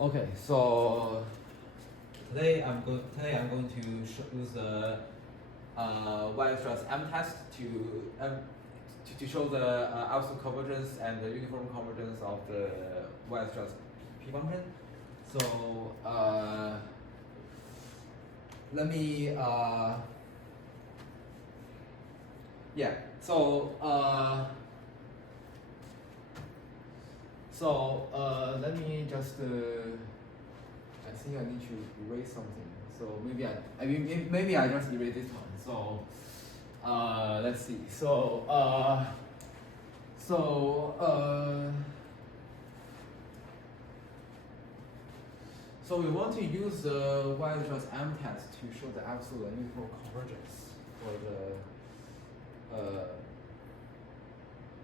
Okay, so today I'm going to use the Y-stress M test to show the absolute convergence and the uniform convergence of the Y-stress P function. So let me yeah. So let me just I think I need to erase something. So maybe maybe I just erase this one. So let's see. So we want to use the Y-stress M test to show the absolute and uniform convergence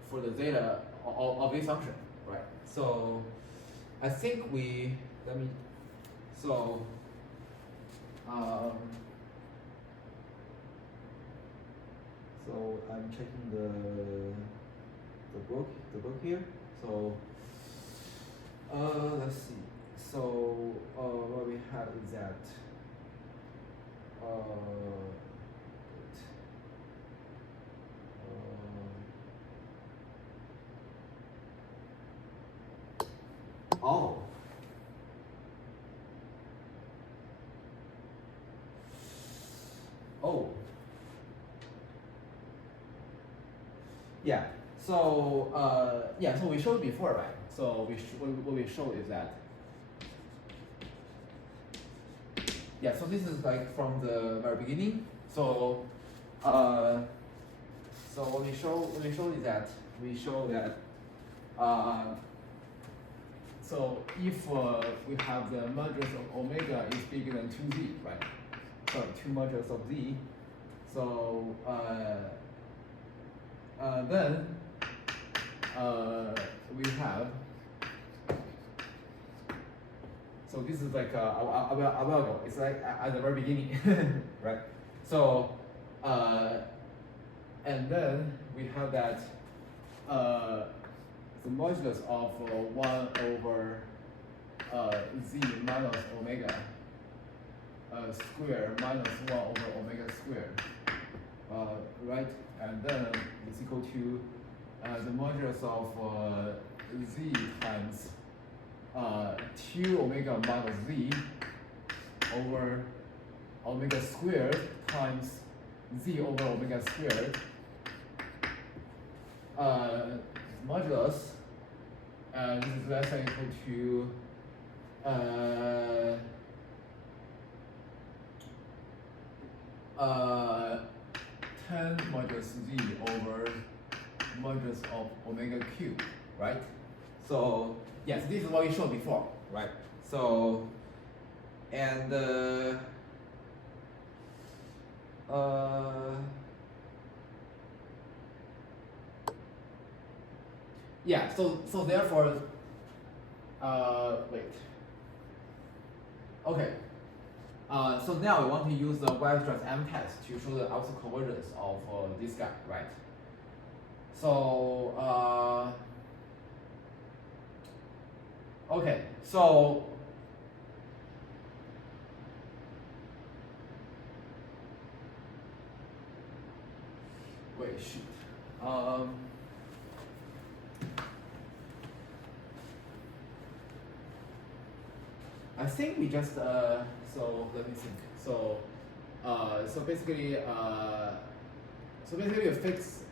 for the zeta of this function, right? So I think so I'm checking the book here. So let's see. So what we have is that oh. Oh. Yeah. So yeah. So we showed before, right? So what we showed is that yeah. So this is like from the very beginning. So so what we show is that so if we have the modulus of omega is bigger than 2z, right? So 2 modulus of z. So then we have. So this is like a while ago. It's like at the very beginning, right? So and then we have that the modulus of 1 over z minus omega square minus 1 over omega square, right? And then it's equal to the modulus of z times 2 omega minus z over omega squared times z over omega squared modulus, and this is less than or equal to 10 modulus z over modulus of omega cubed, right? So yes, this is what we showed before, right? So and yeah, so therefore wait. Okay. So now we want to use the Y-stress M test to show the absolute convergence of this guy, right? So okay, so wait, shoot. I think we just so let me think. So basically we fix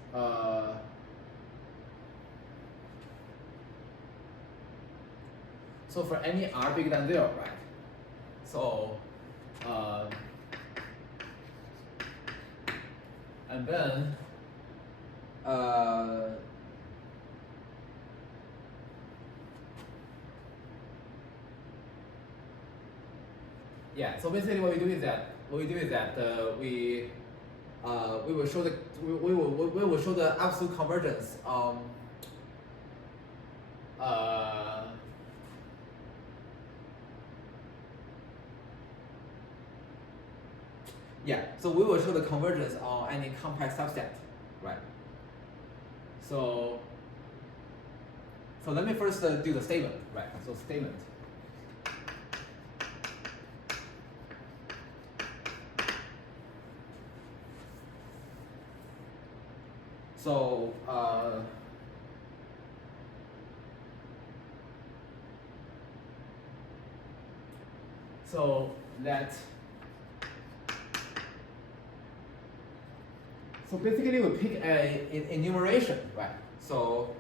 so for any r bigger than 0, right? So and then yeah. So basically, what we do is that we will show the absolute convergence. Yeah. So we will show the convergence on any compact subset, right? So let me first do the statement, right? So statement. So so that so basically we pick a enumeration, right? So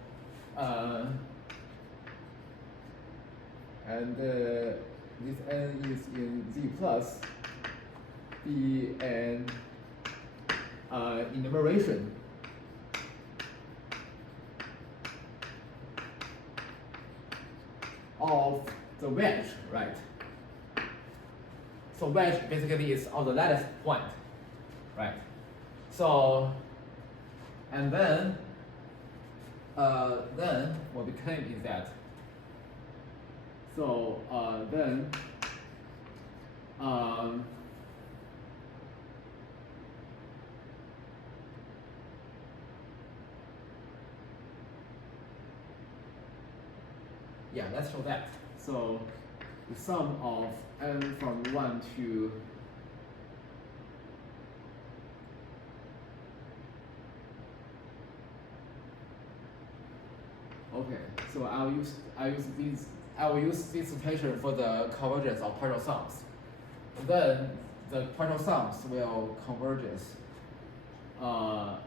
and this n is in Z plus be an enumeration of the wedge, right? So wedge basically is on the lattice point, right? So and then what we claim is that so then yeah, let's show that. So the sum of n from 1 to okay, so I will use this notation for the convergence of partial sums. Then the partial sums will converge of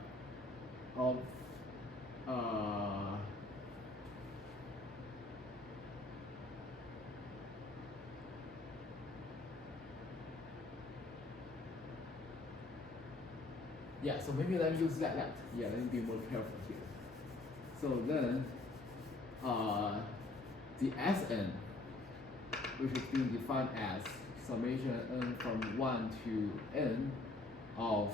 yeah, so maybe let me use that. Yeah, let me be more careful here. So then the Sn, which is being defined as summation n from 1 to n of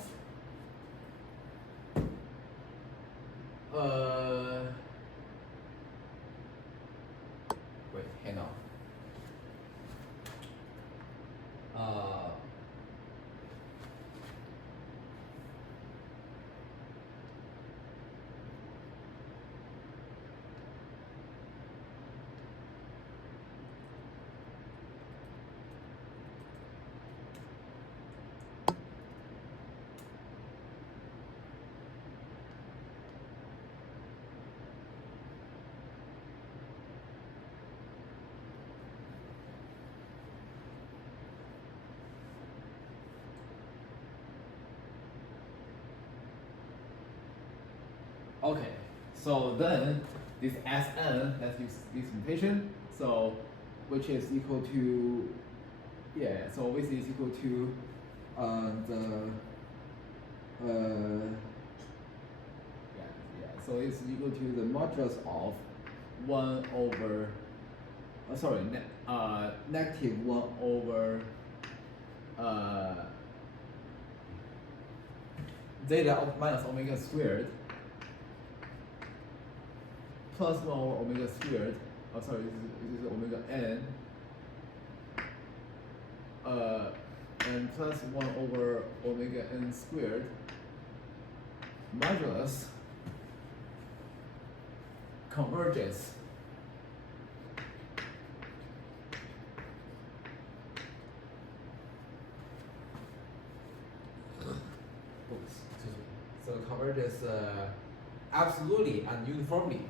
wait, hang on. Okay, so then this Sn, let's use this notation, so which is equal to, yeah, so which is equal to so it's equal to the modulus of 1 over, negative 1 over zeta of minus omega squared plus 1 over omega squared, this is omega n, and plus 1 over omega n squared modulus converges so converges absolutely and uniformly.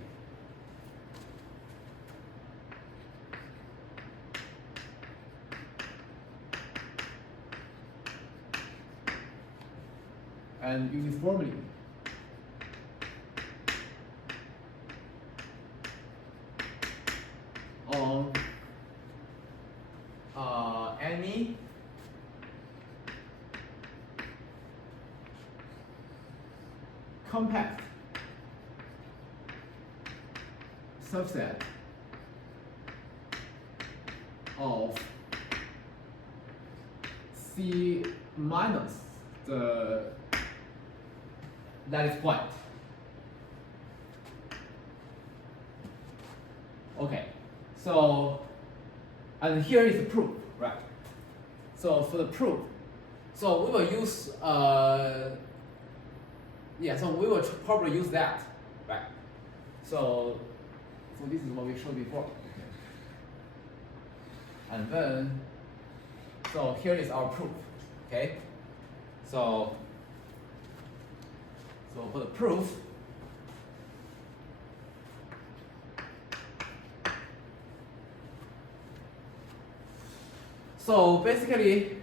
And uniformly on any compact subset of C minus the lattice point. Okay, so and here is the proof, right? So for the proof, so we will use so we will probably use that, right? So this is what we showed before. Okay. And then so here is our proof. Okay, so for the proof, So basically,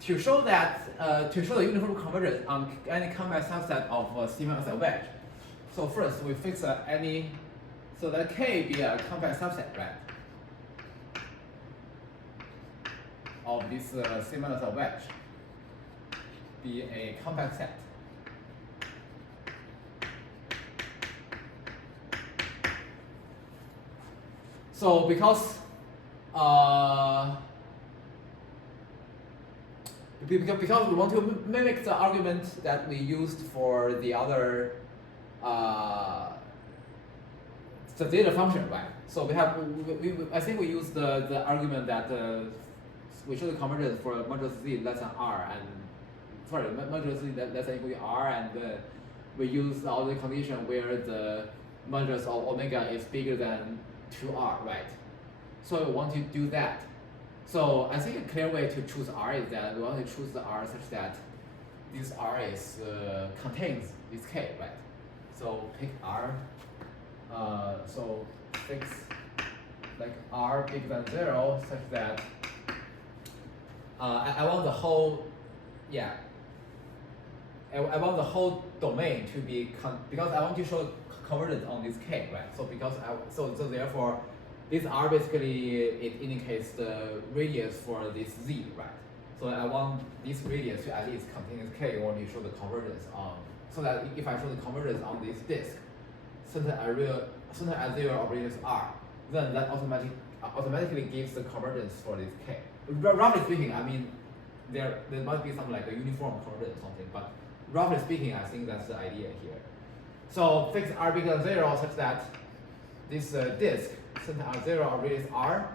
to show that to show the uniform convergence on any compact subset of stimulus of wedge. So first we fix any, so that K be a compact subset, right? Of this stimulus of wedge be a compact set. So because we want to mimic the argument that we used for the other the data function, right? So we have I think we used the argument that we show the convergence for modulus z less than r, and sorry, modulus z less than equal to r, and we use the other condition where the modulus of omega is bigger than 2r, right? So we want to do that. So I think a clear way to choose r is that we want to choose the r such that this r is contains this k, right? So pick r. So fix like r bigger than 0 such that I want the whole, yeah. I want the whole domain to be because I want to show convergence on this k, right? So because so therefore, this r basically it indicates the radius for this z, right? So I want this radius to at least contain this k. I want to show the convergence on, so that if I show the convergence on this disk, center at 0 of radius r, then that automatically gives the convergence for this k. Roughly speaking, I mean, there must be some like a uniform convergence or something, but roughly speaking, I think that's the idea here. So fix r bigger than 0 such that this disk center at 0 of radius r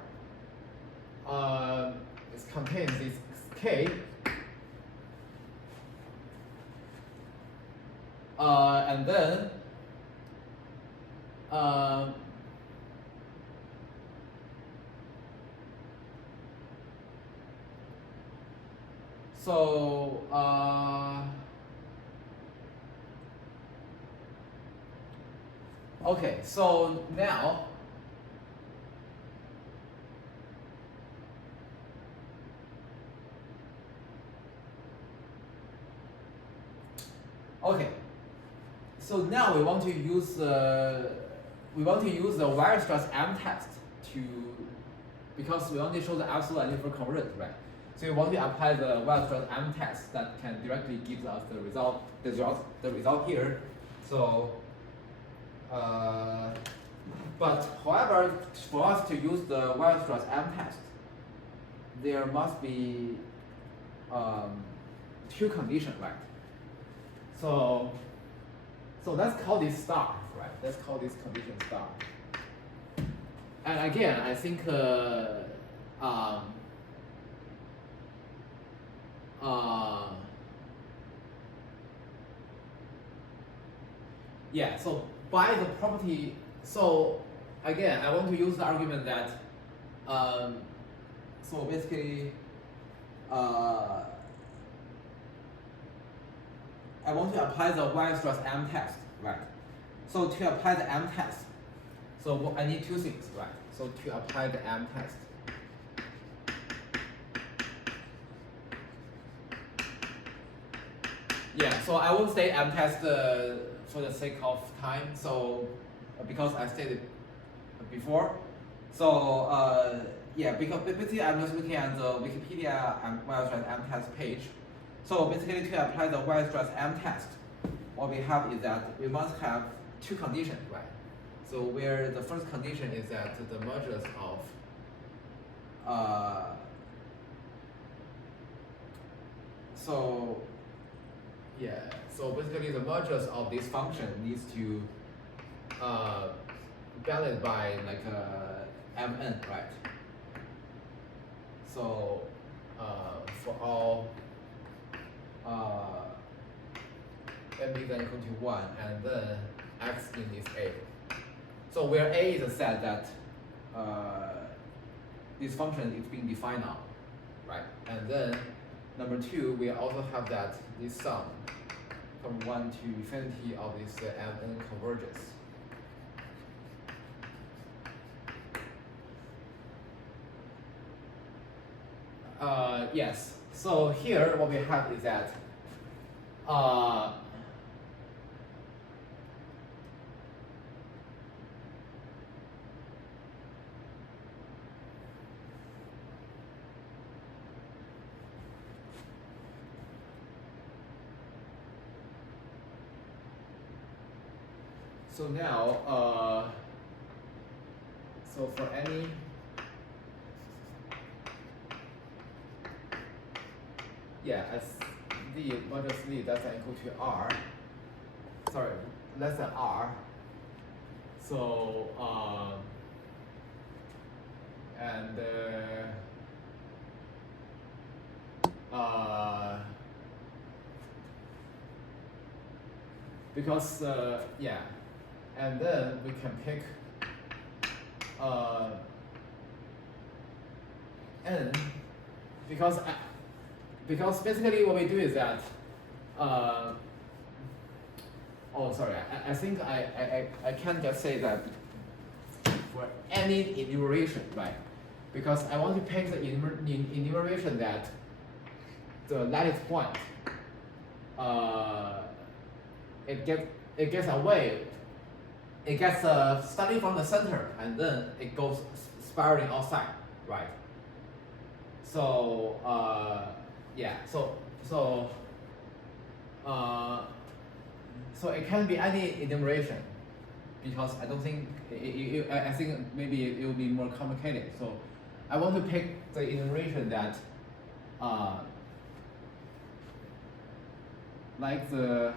contains this k, and then so okay, so now okay, so now we want to use the Weierstrass M test to, because we want to show the absolute and uniform convergence, right? So we want to apply the Weierstrass M test that can directly give us the result here. So, but however, for us to use the Weierstrass M test, there must be two conditions, right? So let's call this star, right? Let's call this condition star. And again, I think yeah, so by the property, so again, I want to use the argument that so basically I want to apply the Weierstrass M test, right? So to apply the M test, so I need two things, right? So to apply the M test, yeah, so I won't say M test for the sake of time, so because I stated before. So yeah, because basically I'm just looking at the Wikipedia and Weierstrass M test page. So basically to apply the Weierstrass M test, what we have is that we must have two conditions, right? So where the first condition is that the modulus of so yeah, so basically the modulus of this function needs to balanced by like mn, right? So for all m bigger than equal to 1, and then x in this A. So where A is a set that this function is being defined now, right? And then number 2, we also have that this sum from 1 to infinity of this mn converges. Yes. So here what we have is that so now so for any as the modulus v less than equal to r, sorry, less than r. So and because and then we can pick n because basically what we do is that oh sorry, I think I can't just say that for any enumeration, right? Because I want to pick the enumeration that the lattice point it gets away, it gets starting from the center and then it goes spiraling outside, right? So so it can be any enumeration, because I don't think I think maybe it will be more complicated. So I want to pick the enumeration that like the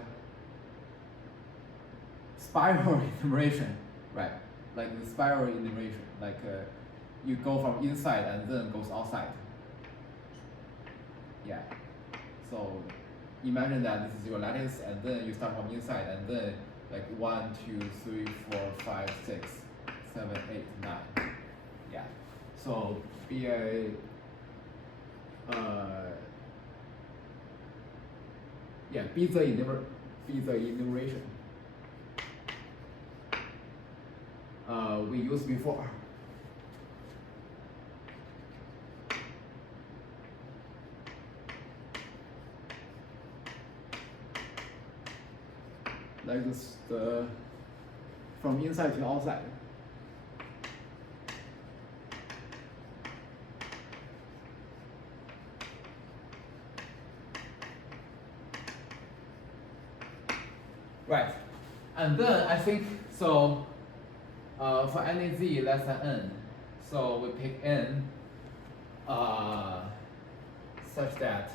spiral enumeration, right? Like the spiral enumeration, like you go from inside and then goes outside. Yeah. So imagine that this is your lattice, and then you start from inside, and then like 1, 2, 3, 4, 5, 6, 7, 8, 9. Yeah. So be a be the enumeration we used before. Like this, from inside to outside. Right, and then I think so. For any z less than n, so we pick n such that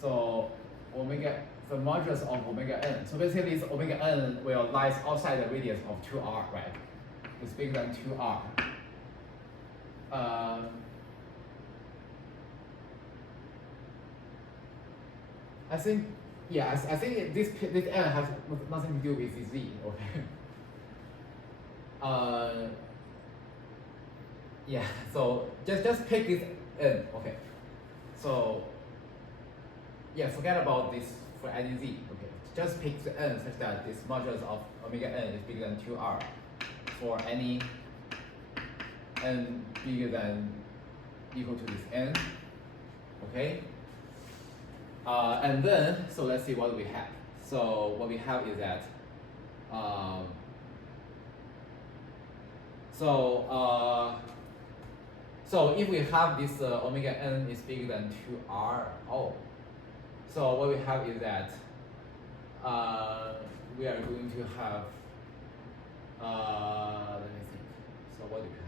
so omega, the modulus of omega n. So basically, this omega n will lies outside the radius of 2r, right? It's bigger than 2r. I think, I think this n has nothing to do with z. Okay. So just pick this n. Okay. So forget about this for any z. Okay, just pick the n such that this modulus of omega n is bigger than 2r for any n bigger than equal to this n. Okay. And then, so let's see what we have. So what we have is that, so if we have this omega n is bigger than 2r, so what we have is that we are going to have, let me think. So what do we have?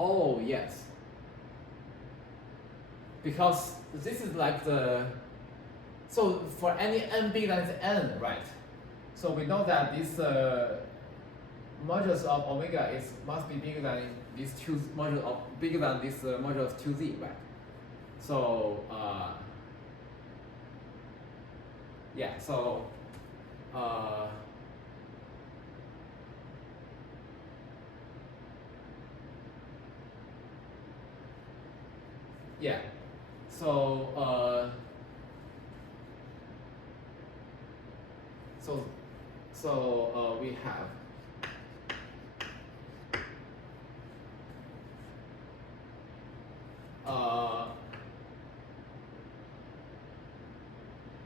Oh yes, because this is like the, so for any n bigger than n, right? So we know that this modulus of omega must be bigger than this modulus of bigger than this modulus of 2z, right? So so so So we have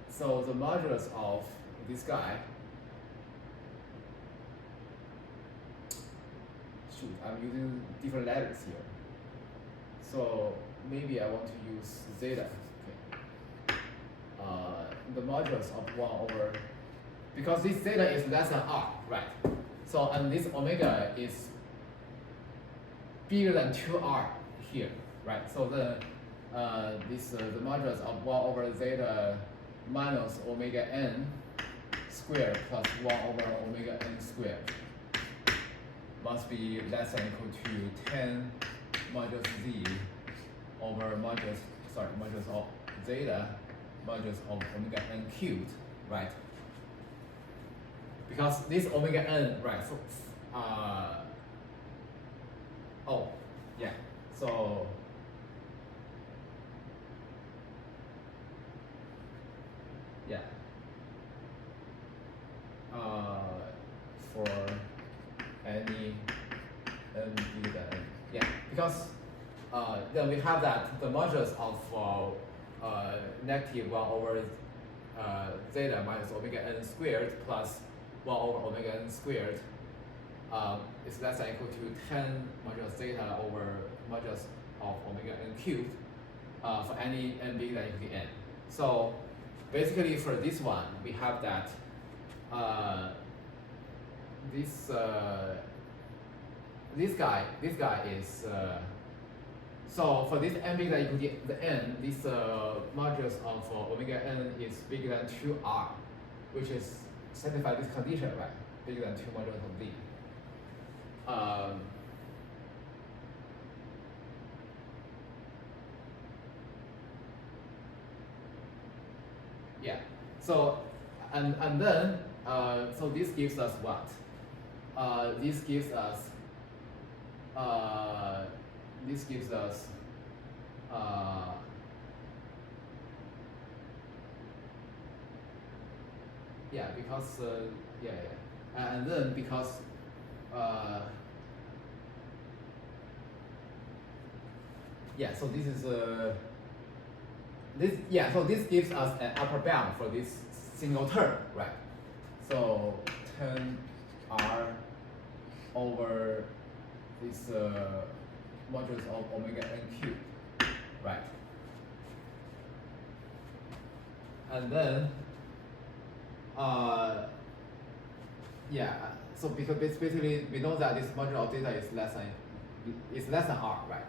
so the modulus of this guy. Shoot, I'm using different letters here. So maybe I want to use zeta. Okay. The modulus of 1 over, because this zeta is less than r, right? So, and this omega is bigger than 2r here, right? So the modulus of 1 over zeta minus omega n squared plus 1 over omega n squared must be less than or equal to 10 modulus z over modulus of zeta modulus of omega n cubed, right? Because this omega n, right? So, oh, yeah. So yeah. For any n bigger than n, yeah, because then we have that the modulus of negative 1 over zeta minus omega n squared plus 1 over omega n squared is less than or equal to 10 modulus zeta over modulus of omega n cubed for any n bigger than or equal to n. So basically for this one, we have that this guy is so for this n bigger than or equal to the n, this modulus of omega n is bigger than 2r, which is satisfy this condition, right? Bigger than 2 modulus of z. Yeah. So and then so this gives us what? This gives us yeah, because yeah, and then because yeah, so this is this, yeah, so this gives us an upper bound for this single term, right? So 10r over this modulus of omega n cubed, right? And then yeah, so because basically we know that this modulus of theta is less than r, right?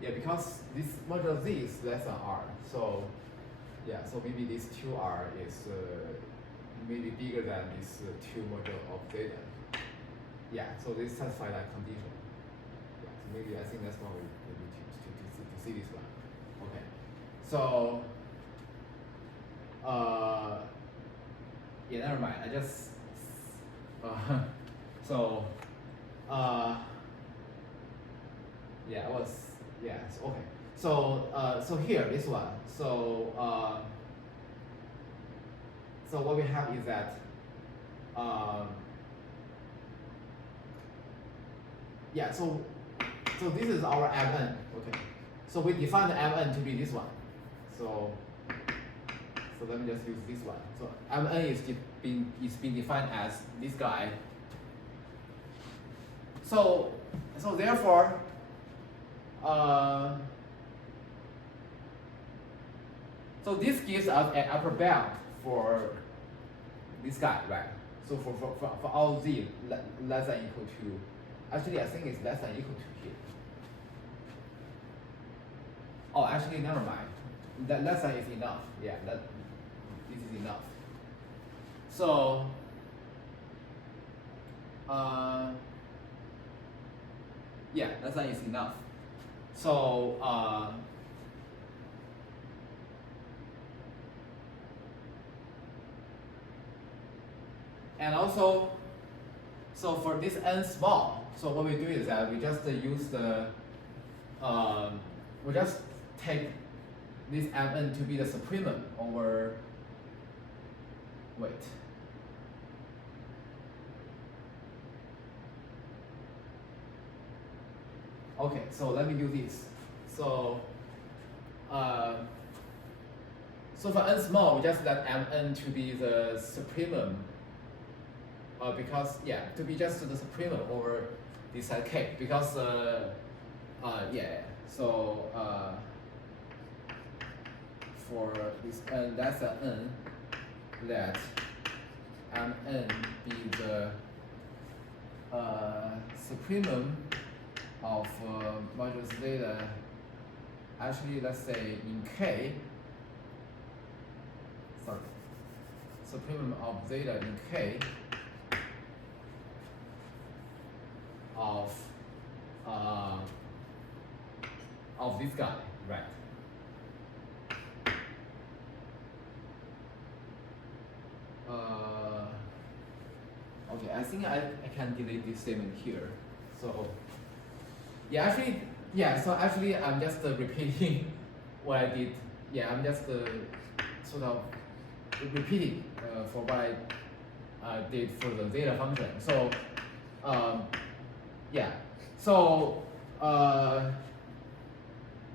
Yeah, because this modulus of z is less than r, so yeah, so maybe this 2r is maybe bigger than this 2 modulus of zeta. Yeah, so this satisfies that condition. Yeah, so maybe I think that's what we need to see this one. Okay, so yeah, never mind. I just so yeah, I was. Yes, okay. So so here, this one. So so what we have is that yeah, so this is our Mn, okay. So we define the Mn to be this one. So let me just use this one. So Mn is being defined as this guy. So therefore so this gives us an upper bound for this guy, right? So for all z less than equal to, actually I think it's less than equal to here. Oh, actually never mind. That less than is enough. Yeah, this is enough. So yeah, less than is enough. So And also, so for this n small, so what we do is that we just use the, we just take this mn to be the supremum over, wait. Okay, so let me do this. So, so for n small, we just let mn to be the supremum, because yeah, to be just the supremum over this side k, because yeah, so for this n, that's an n, let mn be the supremum of modulus zeta. Actually, let's say in k, sorry, supremum of zeta in k of this guy, right? Okay, I think I can delete this statement here. So yeah, actually, yeah. So actually, I'm just repeating what I did. Yeah, I'm just sort of repeating for what I did for the zeta function. So yeah. So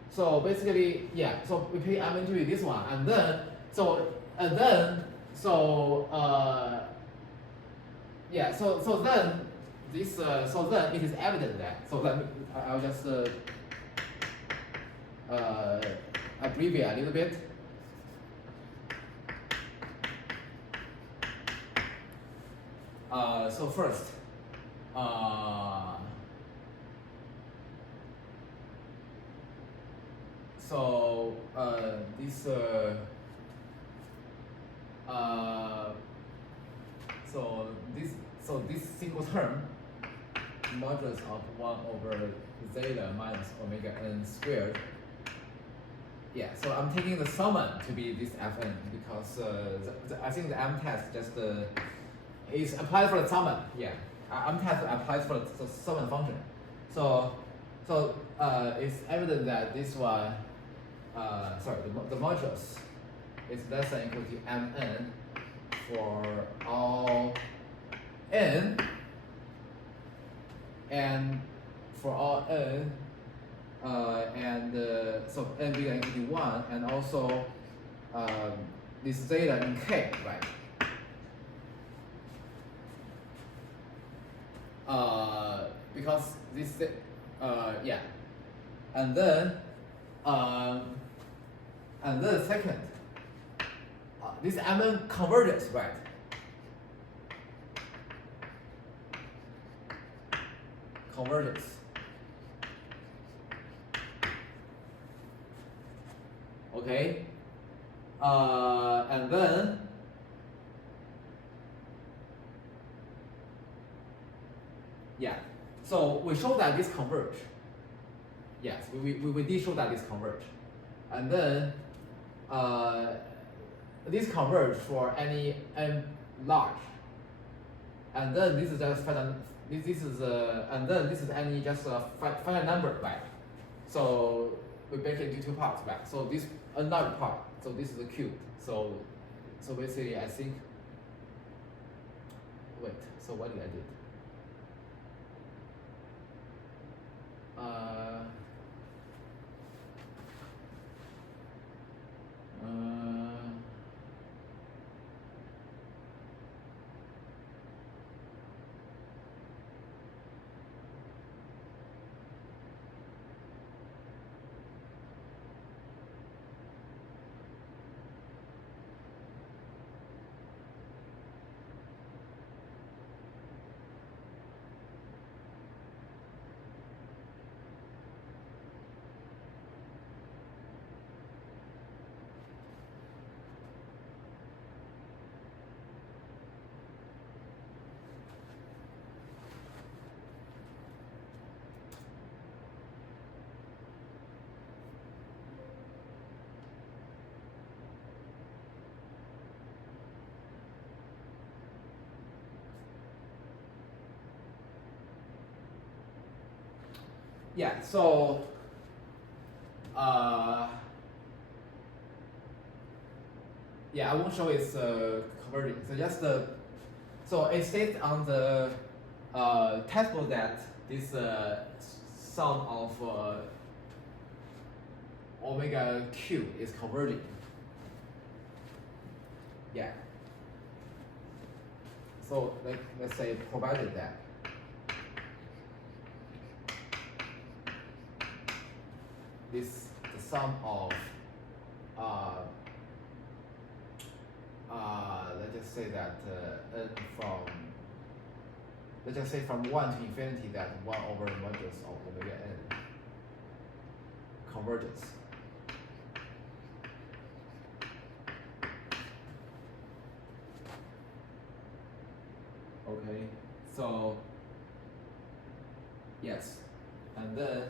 so basically, yeah. So we pay m into this one, and then yeah. So then this so then it is evident that, so let me, I'll just abbreviate a little bit. So first, so this so this single term, modulus of 1 over zeta minus omega n squared. Yeah, so I'm taking the summand to be this Fn because I think the M test just is applied for the summand. Yeah, M test applies for the summand function. So it's evident that this one, sorry, the modulus is less than or equal to Mn for all n, and for all n, and so n bigger than equal to 1, and also this zeta in k, right? Because this, yeah, and then second, this Mn converges, right? Converges. Okay, and then yeah, so we show that this converge. Yes, we did show that this converge, and then this converge for any n large, and then this is just final. This is and then this is any just a finite number, right? So we break it into two parts, right? So this another part, so this is a cube. So basically, I think. Wait. So what did I do? yeah, so yeah, I won't show it's converging. So just so it states on the table that this sum of omega q is converging. Yeah. So let's say provided that this the sum of let's just say that n from let's just say from 1 to infinity that 1 over modulus of omega n converges. Okay, so yes, and then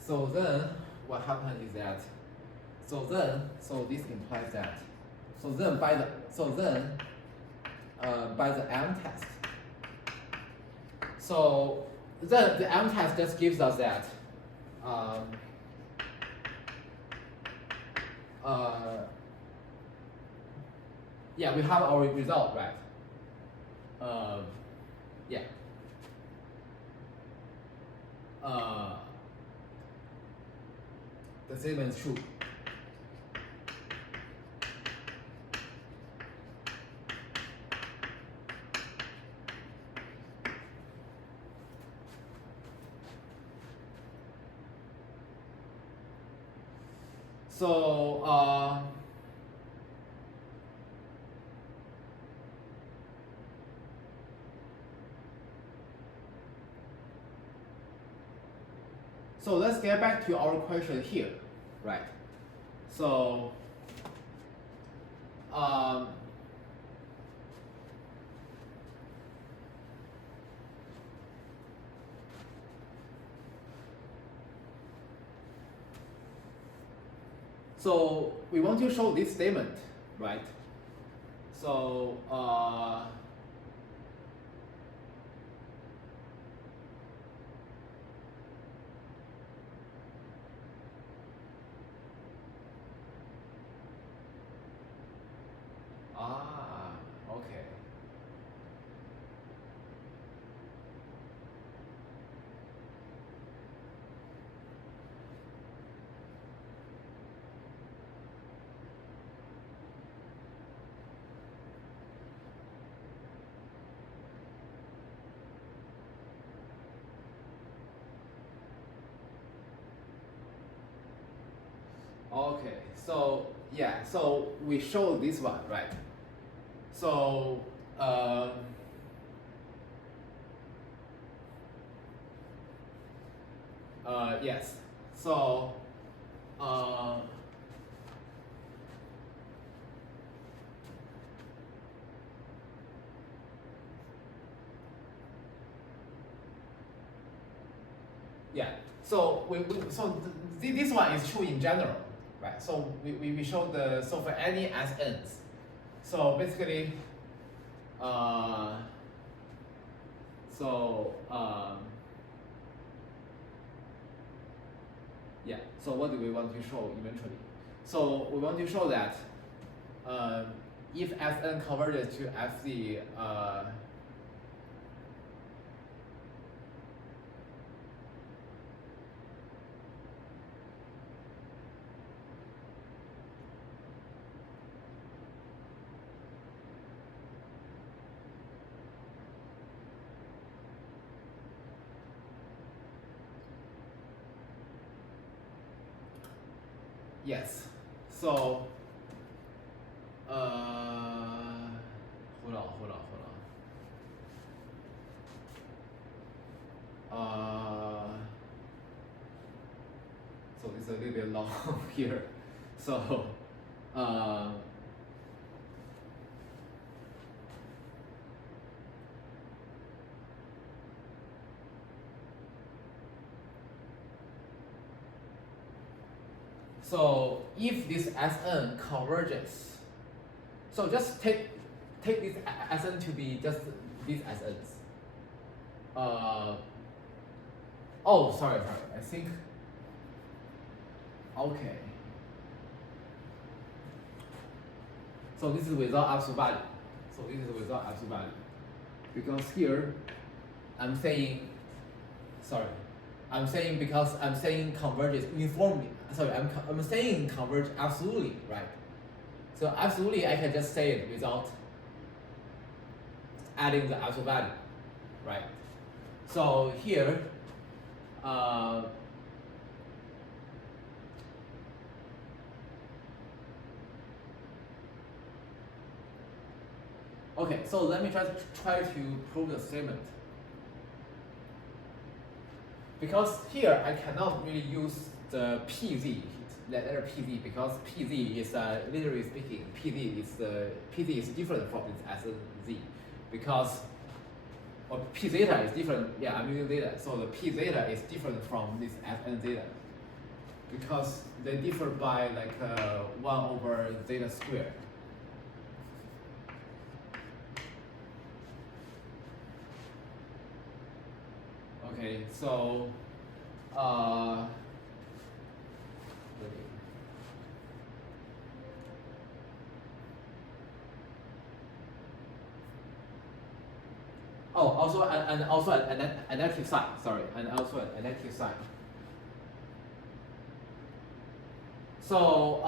so then what happened is that so this implies that by the M test, so then the M test just gives us that yeah, we have our result, right? Yeah. The statement is true. So so let's get back to our question here, right? So so we want to show this statement, right? So okay. Okay, so yeah, so we show this one, right? So yes, so yeah, so this one is true in general, right? So we show so for any s n's, so basically yeah, so what do we want to show eventually? So we want to show that if Fn converges to Fc yes. So hold on. bit long here. So so if this Sn converges, so just take this Sn to be just these Sns. Oh, sorry. I think. Okay. So this is without absolute value. Because here, I'm saying because I'm saying converges uniformly. Sorry, I'm saying converge absolutely, right? So absolutely, I can just say it without adding the absolute value, right? So here, okay, so let me try to prove the statement. Because here I cannot really use the PZ, the letter PZ, because PZ is literally speaking, PZ is different from this SZ, because P zeta is different. Yeah, I'm using zeta, so the P zeta is different from this Fn zeta, because they differ by like 1 over zeta squared. Okay, so also an active sign. Sorry, and also an active sign. So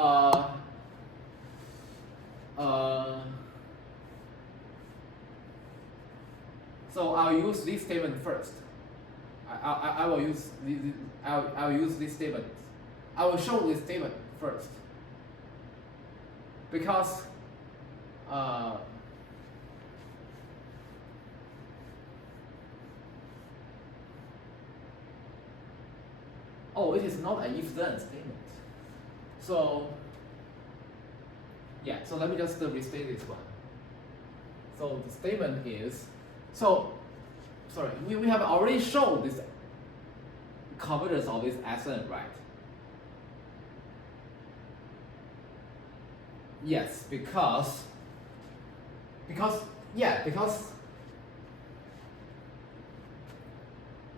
so I'll use this statement first. I will use I'll use this statement. I will show this statement first, because oh, it is not an if-then statement. So yeah, so let me just restate this one. So the statement is, so sorry, we have already shown this convergence of this Sn, right? Yes, because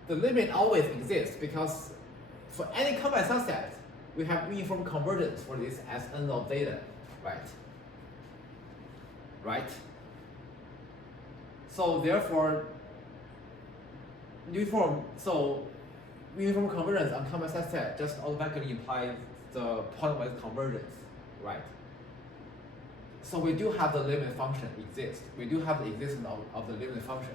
the limit always exists, because for any compact subset, we have uniform convergence for this Sn of zeta, right? Right? So therefore, uniform convergence on compact subset just automatically implies the pointwise convergence, right? So we do have the limit function exist. We do have the existence of the limit function.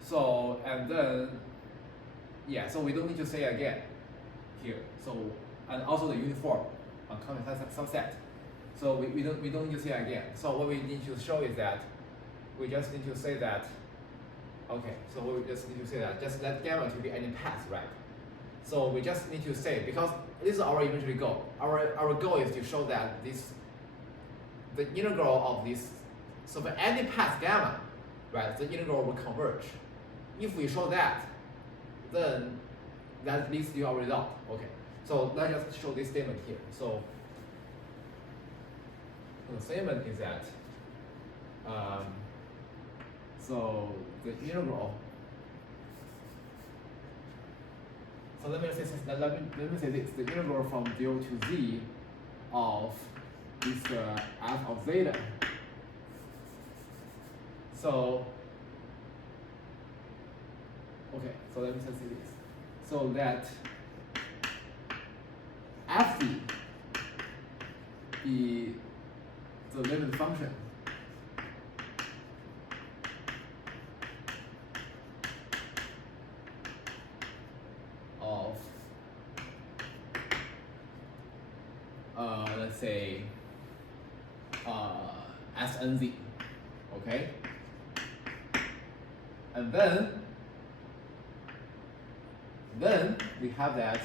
So, and then, yeah, so we don't need to say again here. So, and also the uniform on compact subset. So we don't need to say again. So what we need to show is that we just need to say that, okay, so we just need to say that just let gamma to be any path, right? So we just need to say, because this is our eventual goal. Our goal is to show that the integral of this, so for any path gamma, right, the integral will converge. If we show that, then that leads to our result. Okay, so let's just show this statement here. So the statement is that so the integral. So let me say this: the integral from 0 to z of this f of zeta. So okay, so let me say this: so that fd be the limit function of let's say Snz, okay, and then then we have that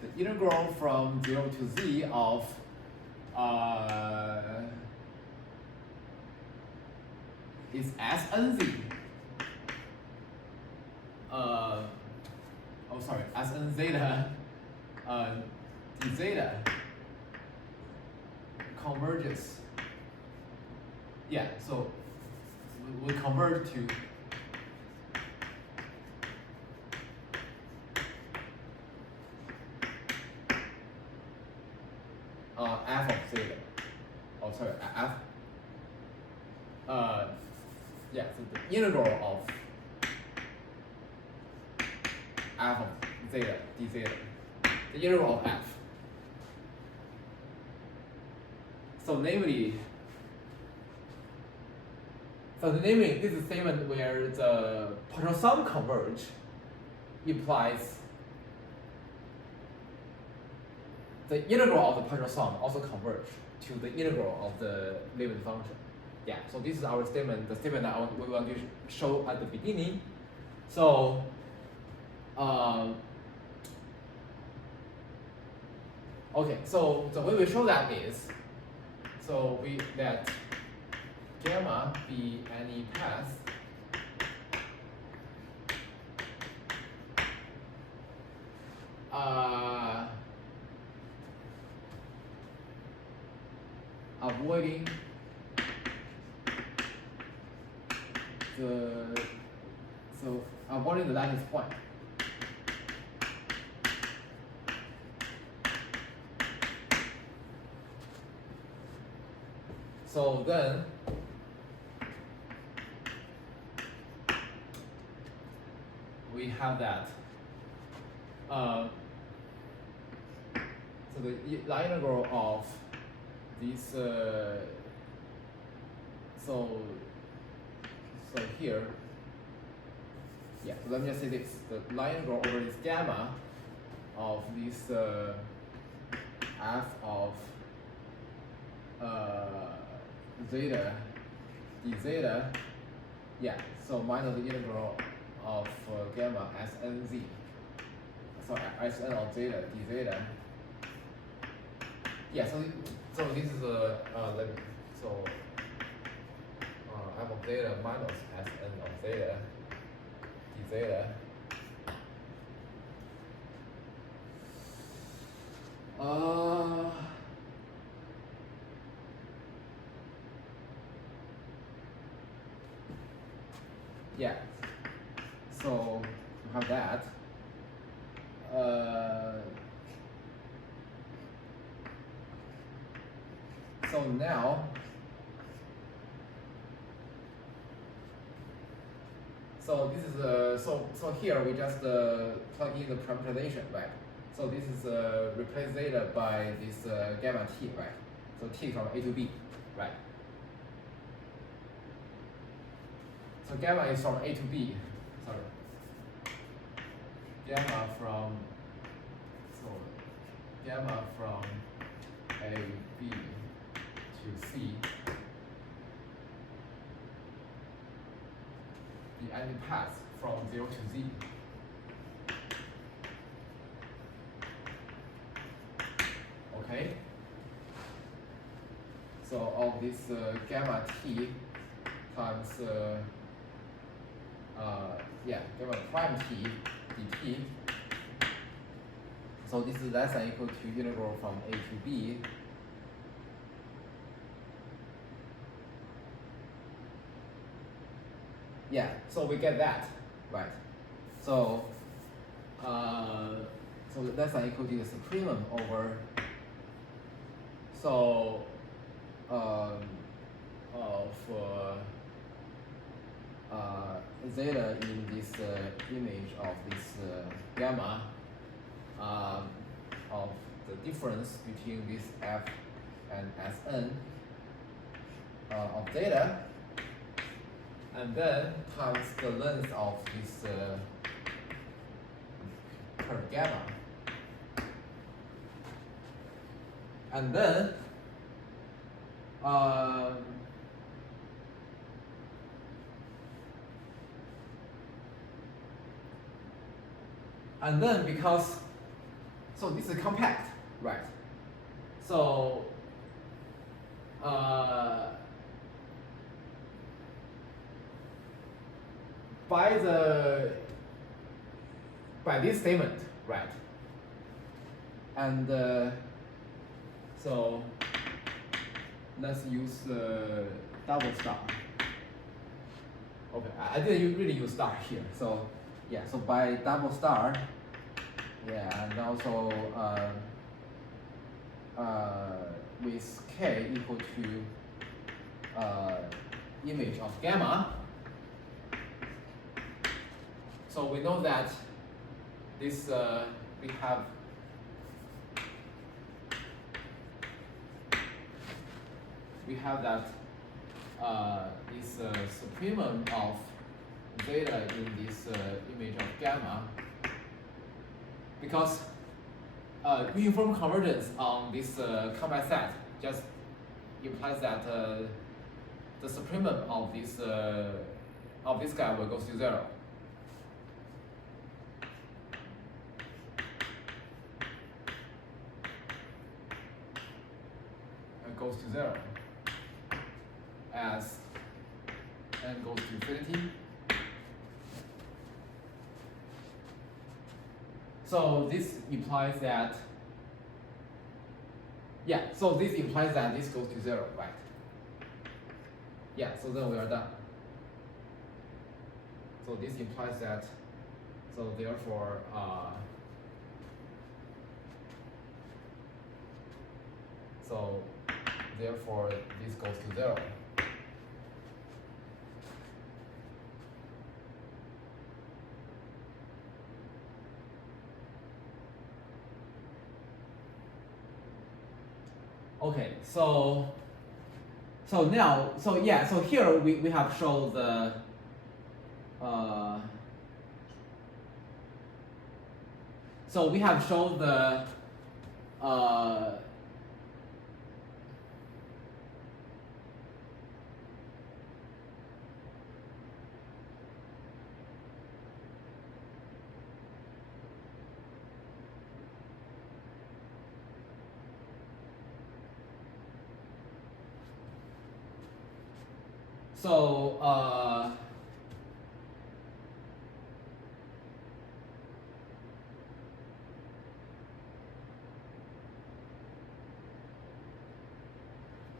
the integral from 0 to z of is Snz. Sn zeta d zeta converges. Yeah, so we converge to f of zeta. Oh, sorry, f. Yeah, so the integral of f of zeta d zeta, the integral of f. So namely, this is a statement where the partial sum converge implies the integral of the partial sum also converge to the integral of the limit function. Yeah, so this is our statement, the statement that we want to show at the beginning. So, okay, so the way we show that is, so we let gamma be any path avoiding the lattice point. So then we have that. So the integral of this. So here. Yeah. So let me just say this: the line integral over this gamma of this f of zeta d zeta. Yeah. So minus the integral of gamma Snz. So Sn of zeta d zeta. Yeah. So this is so f of zeta minus Sn of zeta d zeta. Yeah. So we have that. So now, so this is so here we just plug in the parameterization, right? So this is replace zeta by this gamma t, right? So t from A to B, right? So gamma is from A to B. Sorry. Gamma from A, B to C. The any path from 0 to Z. Okay. So of this gamma t times gamma prime t dt. So this is less than equal to integral from A to B. Yeah, so we get that, right? So so less than equal to the supremum over of zeta in this image of this gamma of the difference between this f and Sn of zeta, and then times the length of this curve gamma, and then And then because, so this is compact, right? So, by this statement, right? And so let's use double star. Okay, I didn't really use star here. So yeah, so by double star, yeah, and also with k equal to image of gamma. So we know that this we have that this supremum of zeta in this image of gamma, because uniform convergence on this compact set just implies that the supremum of this guy will go to 0. It goes to 0 as n goes to infinity. So this implies that, yeah, so this implies that this goes to 0, right? Yeah, so then we are done. So this implies that, so therefore, this goes to 0. Okay, so now, so here we have shown the so we have shown the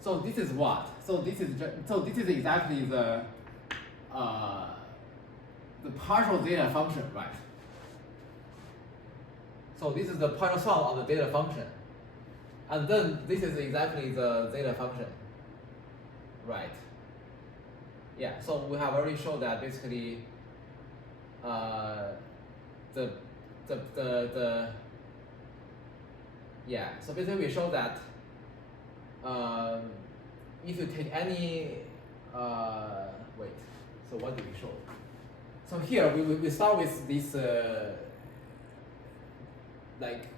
so this is what? So this is exactly the partial zeta function, right? So this is the partial sum of the zeta function, and then this is exactly the zeta function, right? Yeah. So we have already shown that basically yeah. So basically we show that if you take any wait. So what did we show? So here we start with this like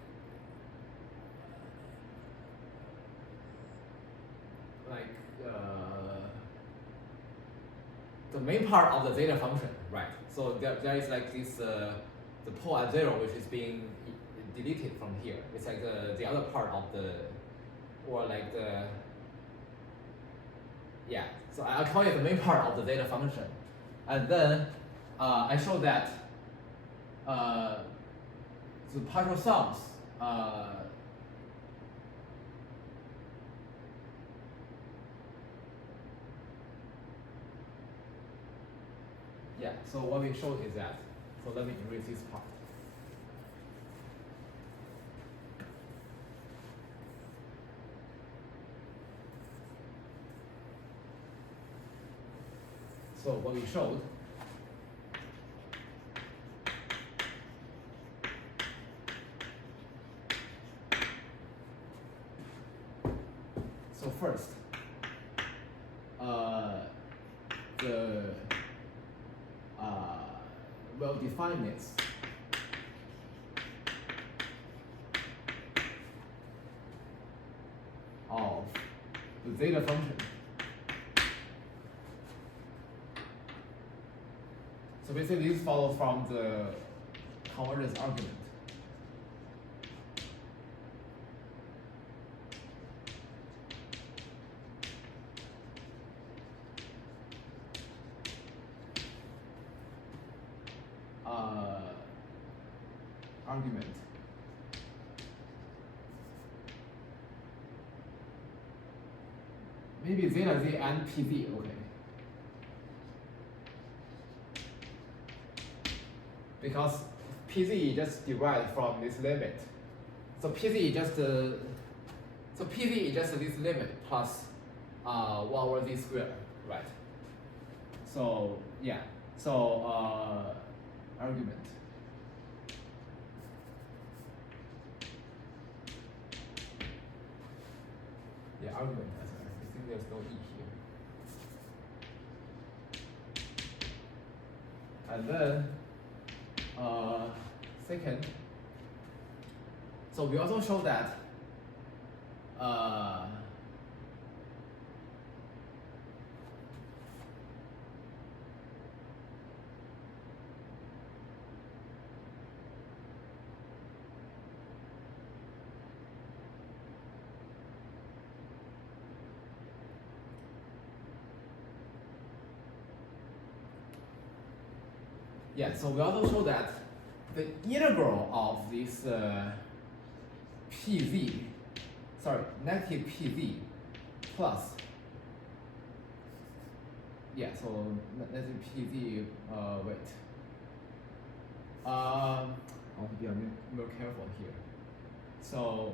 the main part of the zeta function, right? So there is like this the pole at 0 which is being deleted from here. It's like the other part of the, or like the, yeah. So I'll call it the main part of the zeta function, and then I show that the partial sums yeah, so what we showed is that, so let me erase this part. So what we showed, so first, the well-definedness of the zeta function. So basically this follows from the convergence argument. Argument. Maybe zeta z and pz, okay. Because pz just derived from this limit. So pz is just this limit plus 1 over z squared, right? So yeah. So argument. Yeah, argument. I think there's no e here. And then second, so we also show that yeah, so we also show that the integral of this negative pz plus, yeah, so negative pz, wait. I want to be a little more careful here. So,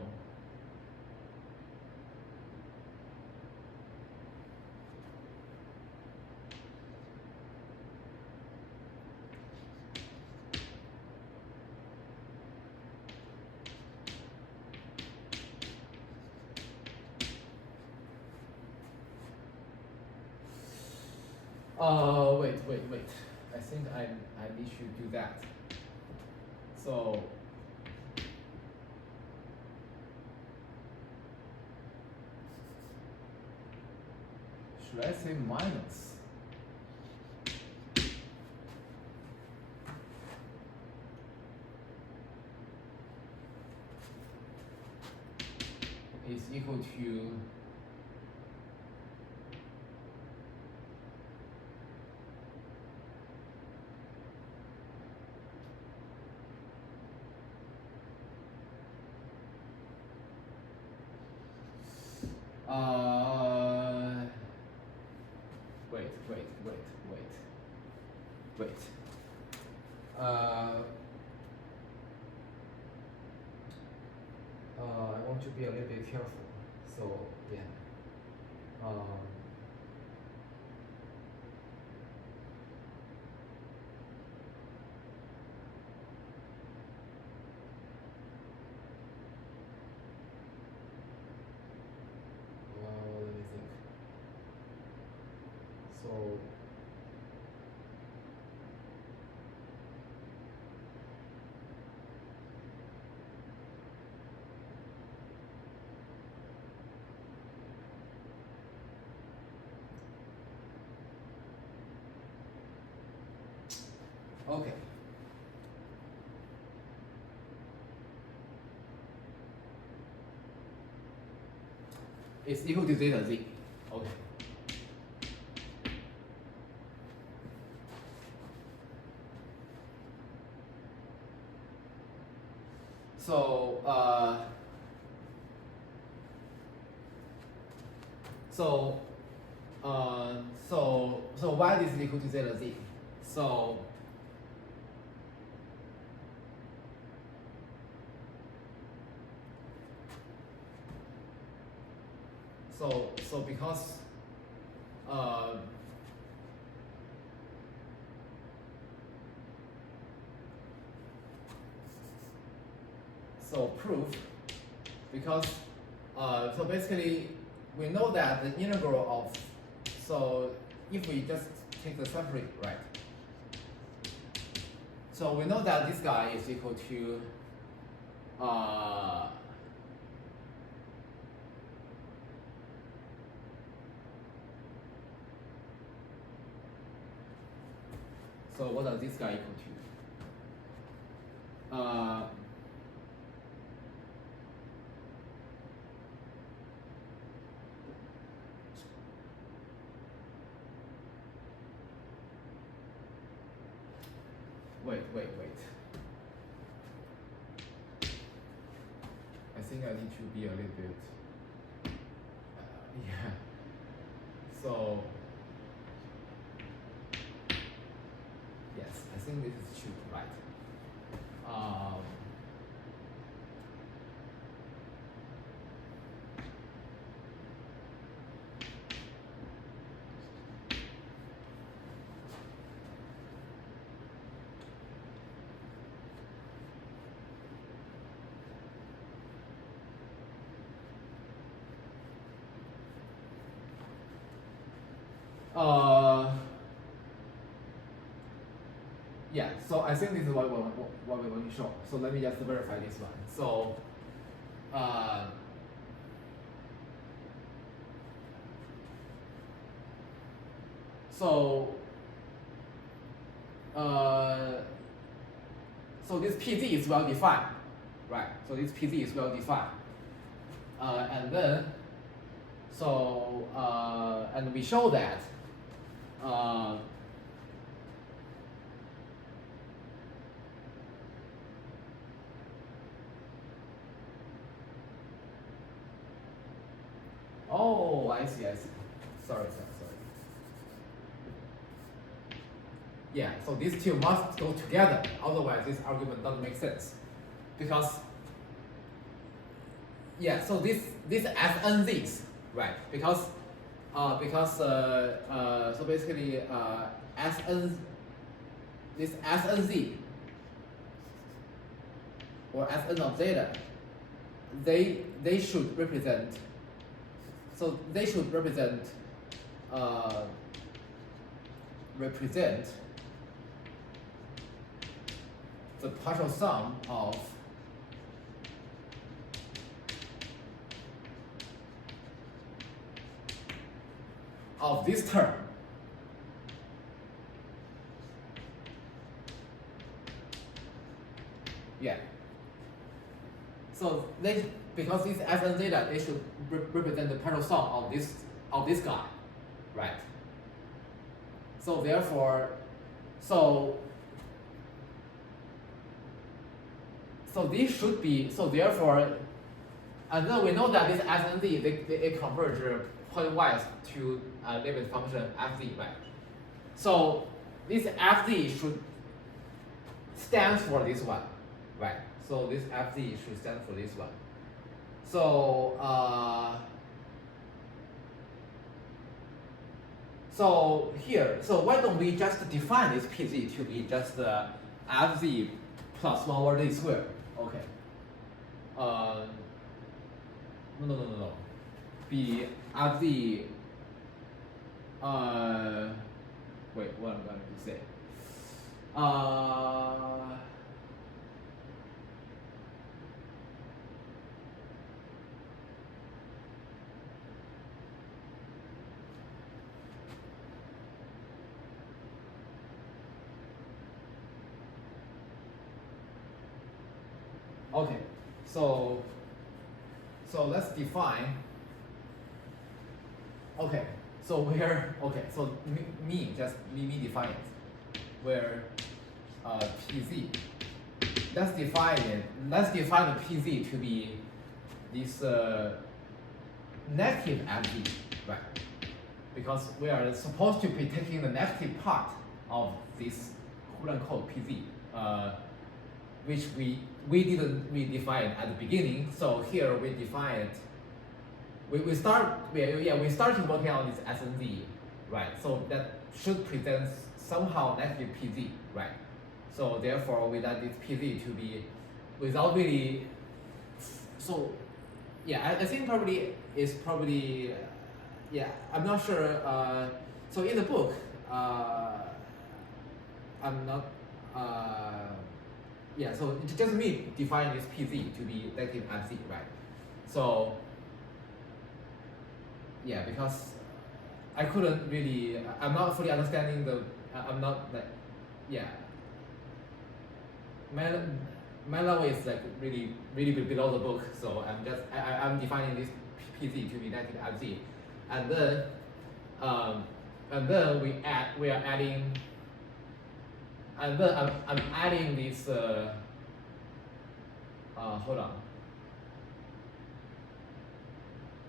wait. I think I need to do that. So should I say minus? Is equal to wait. I want to be a little bit careful. So yeah. Let me think. So okay. It's equal to zeta z. Okay. So so y is equal to zeta z. So because so proof, because so basically we know that the integral of, so if we just take the separate, right, so we know that this guy is equal to so what does this guy equal to? wait. I think I need to be a little bit, yeah. So, yes, I think this is true, right? Yeah, so I think this is what we're going to show. So let me just verify this one. So, so this PZ is well defined, right? So this PZ is well defined, and then and we show that. Oh, I see. Sorry. Yeah, so these two must go together. Otherwise, this argument doesn't make sense. Because, yeah, so this SNZs, right? Because so basically this SNZ or Sn of zeta, they should represent. So they should represent the partial sum of this term. Yeah. So because this Sn zeta, they should represent the partial sum of this guy, right? So therefore, so these should be, so therefore, and then we know that this Sn z they converge pointwise to a limit function fz, right? So this fz should stand for this one, right? So this fz should stand for this one. So so here, so why don't we just define this pz to be just fz plus 1 over z squared? Okay. No. Be fz. Wait, what I'm going to say? Okay, so let's define. Okay, so me define it. Where PZ. Let's define it. Let's define the PZ to be this negative FZ, right? Because we are supposed to be taking the negative part of this quote-unquote PZ, which we didn't redefine at the beginning. So here we define it. We started working on this SNZ, right? So that should present somehow negative PZ, right? So therefore we let this PZ to be without really. So yeah, I think probably yeah, I'm not sure. So in the book, I'm not. Yeah, so it's just me define this PZ to be negative MC, right? So yeah, because I couldn't really, I'm not fully understanding I'm not like, yeah. my level is like really below the book, so I'm defining this PC to be negative at z, and then we are adding, and then I'm adding this hold on.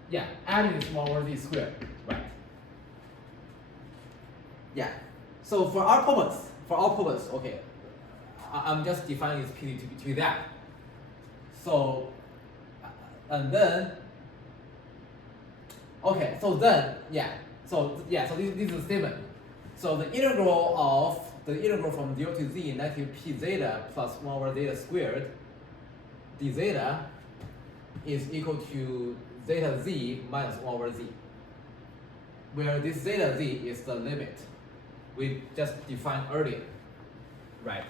Yeah, adding this 1 over z squared, right? Yeah. So for our purpose, okay, I'm just defining this PD to be that. So, and then, okay, so then, so this is a statement. So the integral from 0 to z negative p zeta plus 1 over zeta squared d zeta is equal to zeta z minus 1 over z, where this zeta z is the limit we just defined earlier, right?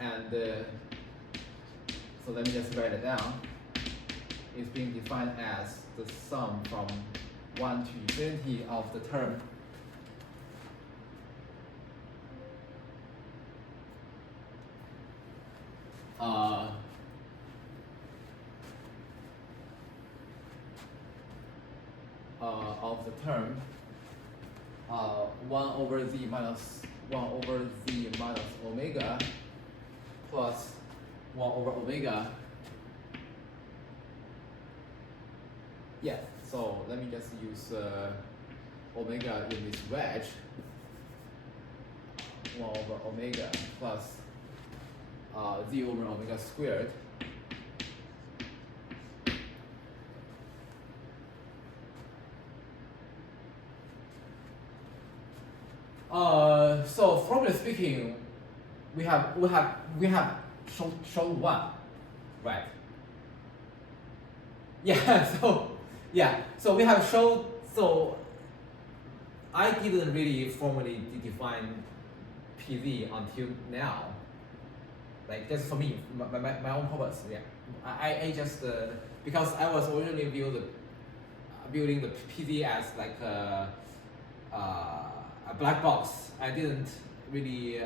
And so let me just write it down. It's being defined as the sum from 1 to infinity of the term of the term 1 over z minus 1 over z minus omega plus 1 over omega. Yeah, so let me just use omega in this wedge. 1 over omega plus z over omega squared. So formally speaking, we have shown one, right? Yeah. So we have shown. So I didn't really formally define PZ until now. Like just for me, my own purpose. Yeah. I just because I was originally building the PZ as like a black box. I didn't really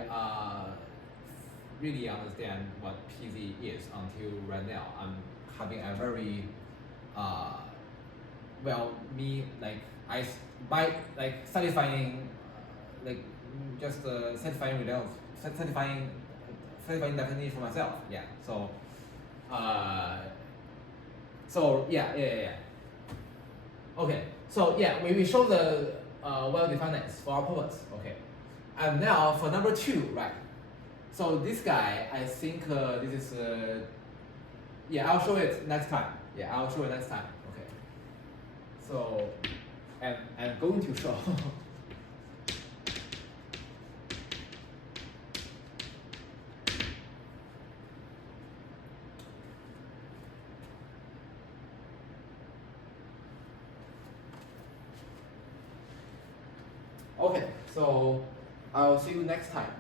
understand what PZ is until right now. I'm having a very satisfying satisfying results, satisfying definition for myself. Yeah. So yeah. Okay. So yeah, we show the well-definedness for our purpose. Okay. And now for number 2, right? So this guy, I think this is I'll show it next time. Yeah, I'll show it next time. Okay. So, and I'm going to show. Okay, so I'll see you next time.